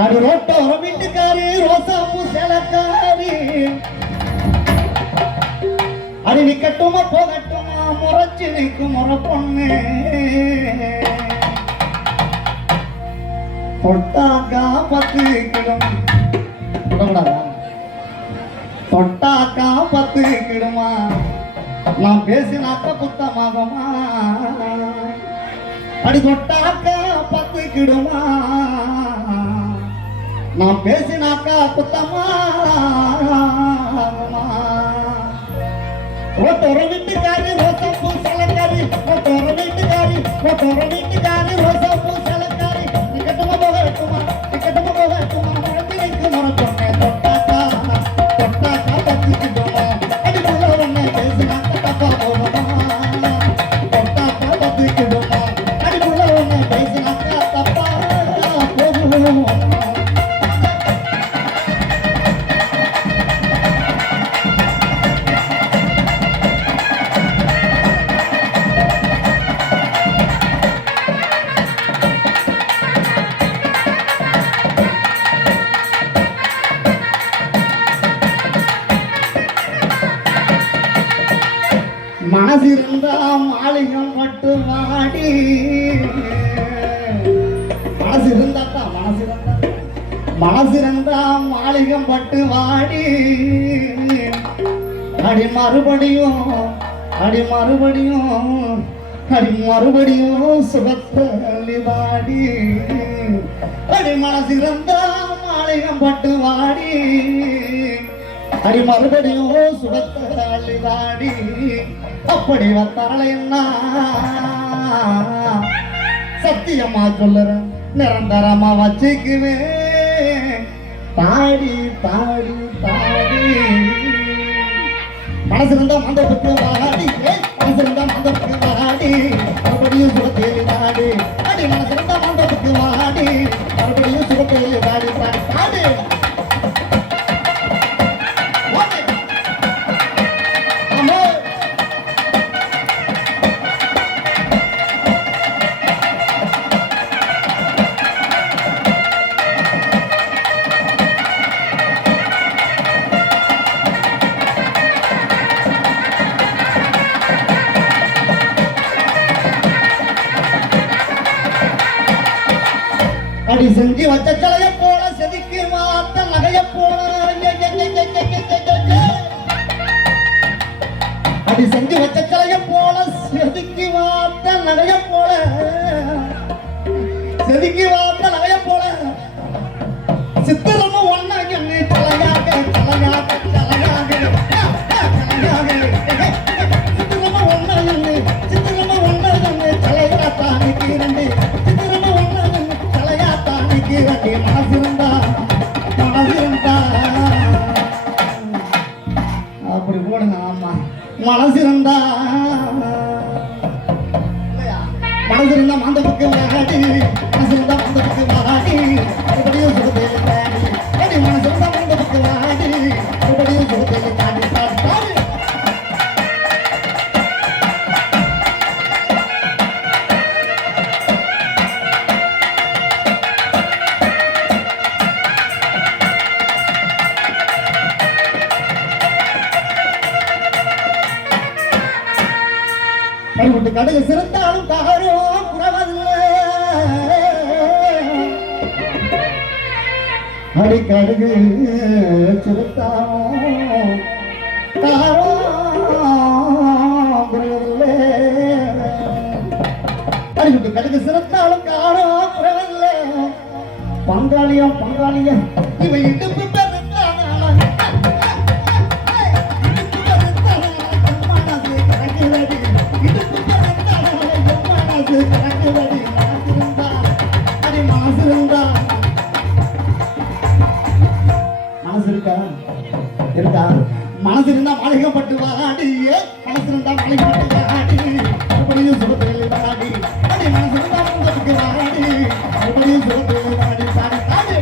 அடி ரோட்டோர வீட்டுக்காரி ரோசாப்பூ சேலக்காரி அடி நிக்கட்டுமா போகட்டுமா முறைச்சு நிற்கும் முறை பொண்ணு தொட்டாக்கா 10 கிலோ தொட்டாக்கா 10 கிடுமா நான் பேசினாக்க புத்தமாகமா அடி தொட்டாக்கா 10 கிடுமா நான் பேசினாக்கா புத்தமா ரோட்டோர வீட்டுக்காரி ரோசாப்பூ சேலக்காரி ரோட்டோர வீட்டுக்காரி ரோசாப்பூ சேலக்காரி நிக்கட்டுமா போகட்டுமா முறைச்சு நிற்கும் முறை பொண்ணு தொட்டாக்கா 10 கிடுமா அடி புள்ள ஒண்ணு பேசினாக்க தப்பா போகமா தொட்டாக்கா 10 கிடுமா அடி புள்ள ஒண்ணு பேசினாக்க தப்பா போகும் மனசிருந்தா மாளிகம் பட்டு வாடி மனசிருந்தா மாளிகம் பட்டு வாடி அடி மறுபடியும் சுகத்தள்ளி வாடி அடி மனசிருந்தா மாளிகம் பட்டு வாடி அடி மறுபடியும் சுகத்தள்ளி வாடி அப்படி வந்தாளைன்னா சத்தியமா சொல்லுறேன் நிரந்தரமா வச்சுக்குவே தாடி மனசிருந்தா மந்தப்புக்கு வாடி மறுபடியும் சுகத்தேலி வாடி அடி மனசிருந்தா மந்தப்புக்கு வாடி மறுபடியும் சுகத்தேலி வாடி பாடி அடி செஞ்சு வச்ச தலைய போல செதுக்கி மாத்த நகைய போல அடி செஞ்சு வச்ச தலைய போல செதுக்கி மாத்த நகைய போல சித்திரமா ஒன்னா என்ன தலையாக சித்திரமா ஒன்னா என்ன தலையா தானிக்கு இரண்டு மனசிருந்தா அப்படி போடுங்க. ஆமா மனசிருந்தா மாந்த பக்கம் வாடி மனசிருந்தா மாந்த பக்கம் வாடி மறுபடியும் சுகத்தையில் தாடி அடி மனசிருந்தா மாந்த பக்கம் வாடி மறுபடியும் சுகத்தையில் தாடி தாடி விட்டு கடுகு சிறந்தாலும் காரோ குறவதில்லை அடி கடுகு சிறந்தாலும் காரோ குறவதில்லை அடி விட்டு கடுகு சிறந்தாலும் காரோ குறவதில்லை பங்காளியா இவன் இடுப்பு மனசிருந்தா மாளிகைப்பட்டு வாடி மனசிருந்தா மாளிகைப்பட்டு வாடி மறுபடியும் சுகத்தில் வாடி அடி மனசிருந்தா முகத்துக்கு வாடி மறுபடியும் சுகத்தில் வாடி பாடி பாடி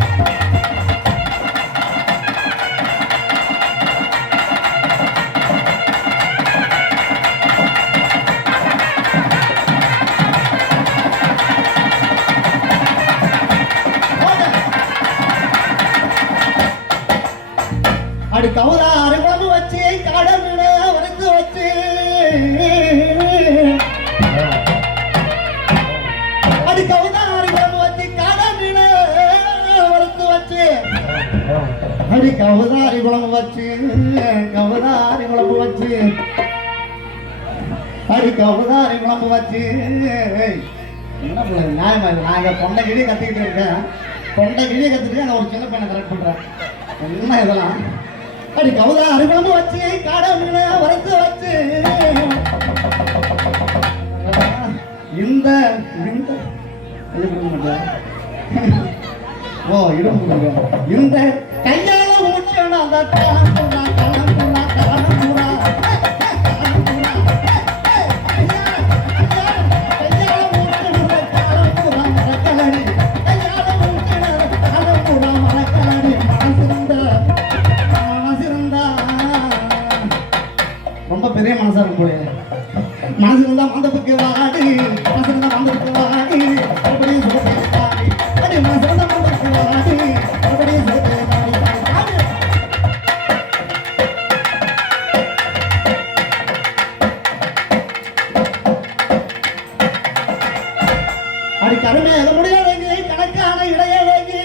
குழம்பு வச்சு கவுதாரி குழம்பு வச்சு அடி கவுதாரி குழம்பு வச்சு என்ன பிள்ளை நியாயமா இது நான் இங்கே தொண்டை கிழிய கற்றுக்கிட்டு இருக்கேன் தொண்டை கிழிய கற்றுட்டு அங்கே ஒரு சின்ன பையனை கரெக்ட் பண்ணுறேன் என்ன இதெல்லாம் அடி கவுதாரி குழம்பு வச்சு காடை மீனை வறுத்து வச்சு இந்த ஓ இரும்பு இந்த கையால ஊட்டணும் அந்த ரொம்ப பெரிய மனசா இருக்கும் போல மனசு இருந்தா மந்தப்புக்கு வாடி மனசு இருந்தா மந்தப்புக்கு வாடி மறுபடியும் சுகத்தை அடி மனசு இருந்தா மந்தப்புக்கு வாடி மறுபடியும் சுகத்தை அடி கருமையாக முடியழகி கணக்கான இடையழகி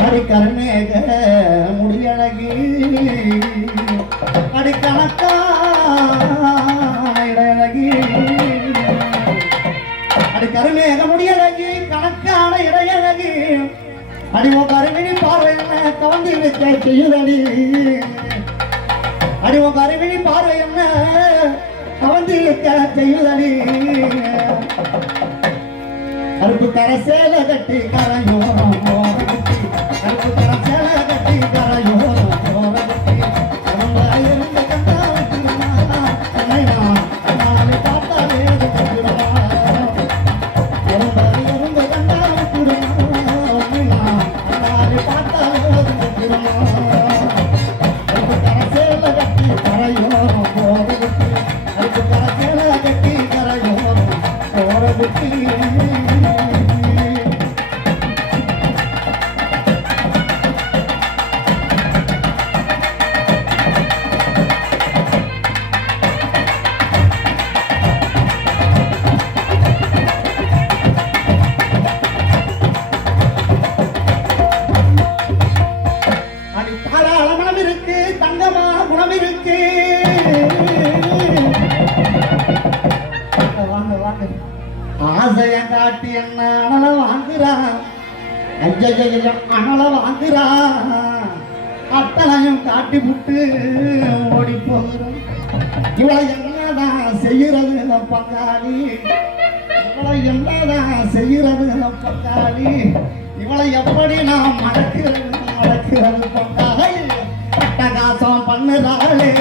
அடி கருமையாக முடியழகி அடி கணக்கான இடையழகி அடி கருமேக முடியழகி கணக்கான இடையழகி அடிவோ கருவினி பார்வை என்ன கவர்ந்து வைக்க செய்யுதடி அடிவோ கருவினி பார்வை என்ன கவர்ந்து வைக்க செய்யுதடி கருப்பு கரை சேல கட்டி கரையோரம் கருப்பு கரை சேல கட்டி கரையோரம் ஆசைய காட்டி என்ன அனல வாங்குறான் அனல வாங்குறான் அத்தனையும் காட்டி புட்டு ஓடி போகிறோம் இவளை என்னதான் செய்யறது பங்காளி இவளை என்னதான் செய்யறது பங்காளி இவளை எப்படி நான் மடக்கிறது பங்காளி அட்டகாசம் பண்ணுறாளே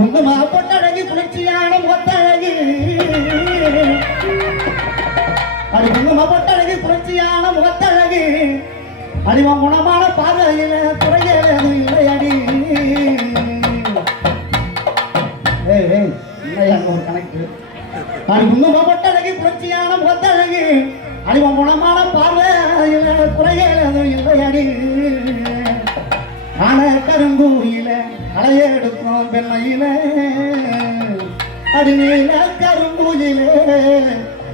குங்குமா பொட்டழகி குளிர்ச்சியான முகத்தழகி அடி குங்குமா பொட்டழகி குளிர்ச்சியான முகத்தழகி அடிவம் குணமான பார்வையில குறையது இல்லை அடி ஒரு கணக்கு அடி குங்குமா பொட்டழகி குளிர்ச்சியான முகத்தழகி அடிவம் குணமான பார்வையில குறையது இல்லை அடி ஆன கருங்கூரியில அலையெடுக்கும் பெண்மையில அடிமையில கரும்பூயிலே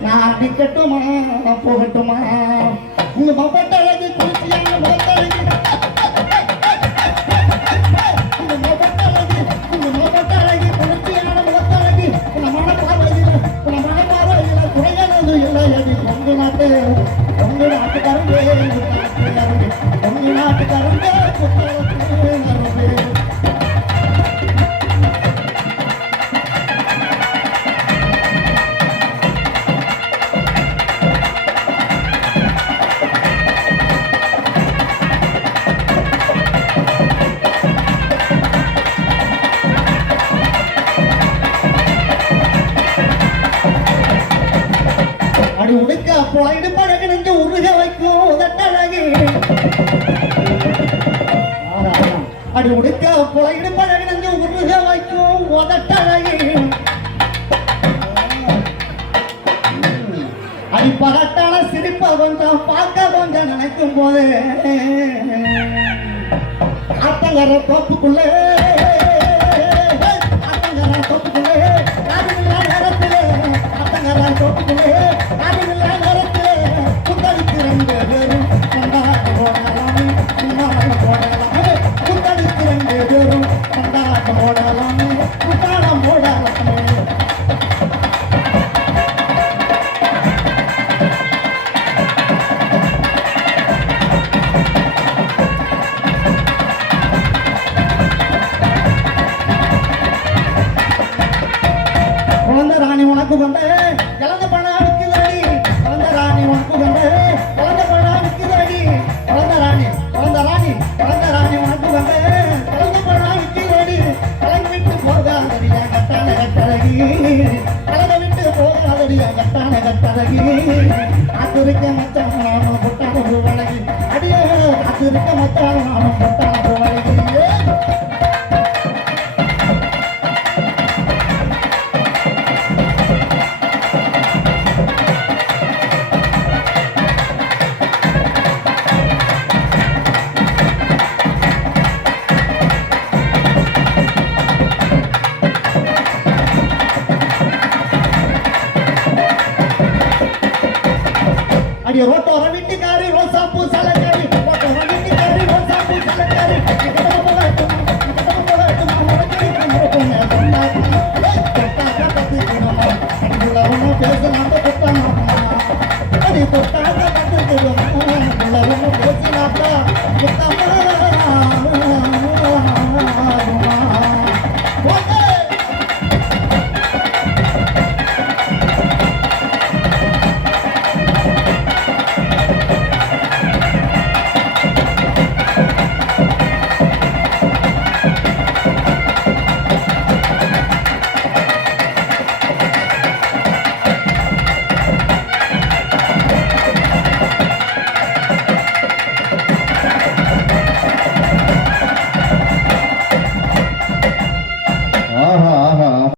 நான் நிக்கட்டுமா போகட்டுமா உங்க மப்பட்டழகி குளிர்ச்சியான முகத்தழகி உங்க மப்பட்டழகி குளிர்ச்சியான முகத்தழகி உங்க மனப்பார்வையில குறையனது இல்லை அடி பொங்கு நாட்டுக்காரங்க பொங்கு நாட்டுக்காரங்க அடி உடுக்க புலையிடு பழகினஞ்சு உருக வைக்கும் உதட்டழகி அடி பகட்டான சிரிப்ப கொஞ்சம் பார்க்க கொஞ்சம் நினைக்கும் போது ஆத்தங்கர தோப்புக்குள்ளே ஆத்தங்கர தோப்புக்குள்ளே காதுமில்லா நேரத்திலே ஆத்தங்கர தோப்புக்குள்ளே காதுமில்லா நேரத்திலே புத்தளித்து ரெண்டு பேரும் கொண்டாட போடலாமே கொண்டாட போடலாமே புத்தளித்து ரெண்டு பேரும் கொண்டாட போடலாமே குத்தாடம் போடலாமே ராணி உனக்கு வந்த கலந்த பணம் விற்குதடி கலந்த ராணி உனக்கு வந்த கலந்த பணம் விற்குதடி கலந்த ராணி உனக்கு வந்த கலந்த பணம் விற்குதடி கலந்து விட்டு போகாதடியா கட்டான கட்டழகி கலந்த விட்டு போகாதடியா கட்டான கட்டழகி காத்திருக்க மச்சான் நானும் பொட்டான பூவழகி அடியே காத்திருக்க மச்சான் நானும் பொட்டான பூவழகி ரோட்டோர வீட்டுக்காரி ரோசாப்பூ சலக்காரி ரோட்டோர வீட்டுக்காரி ரோசாப்பூ சலக்காரி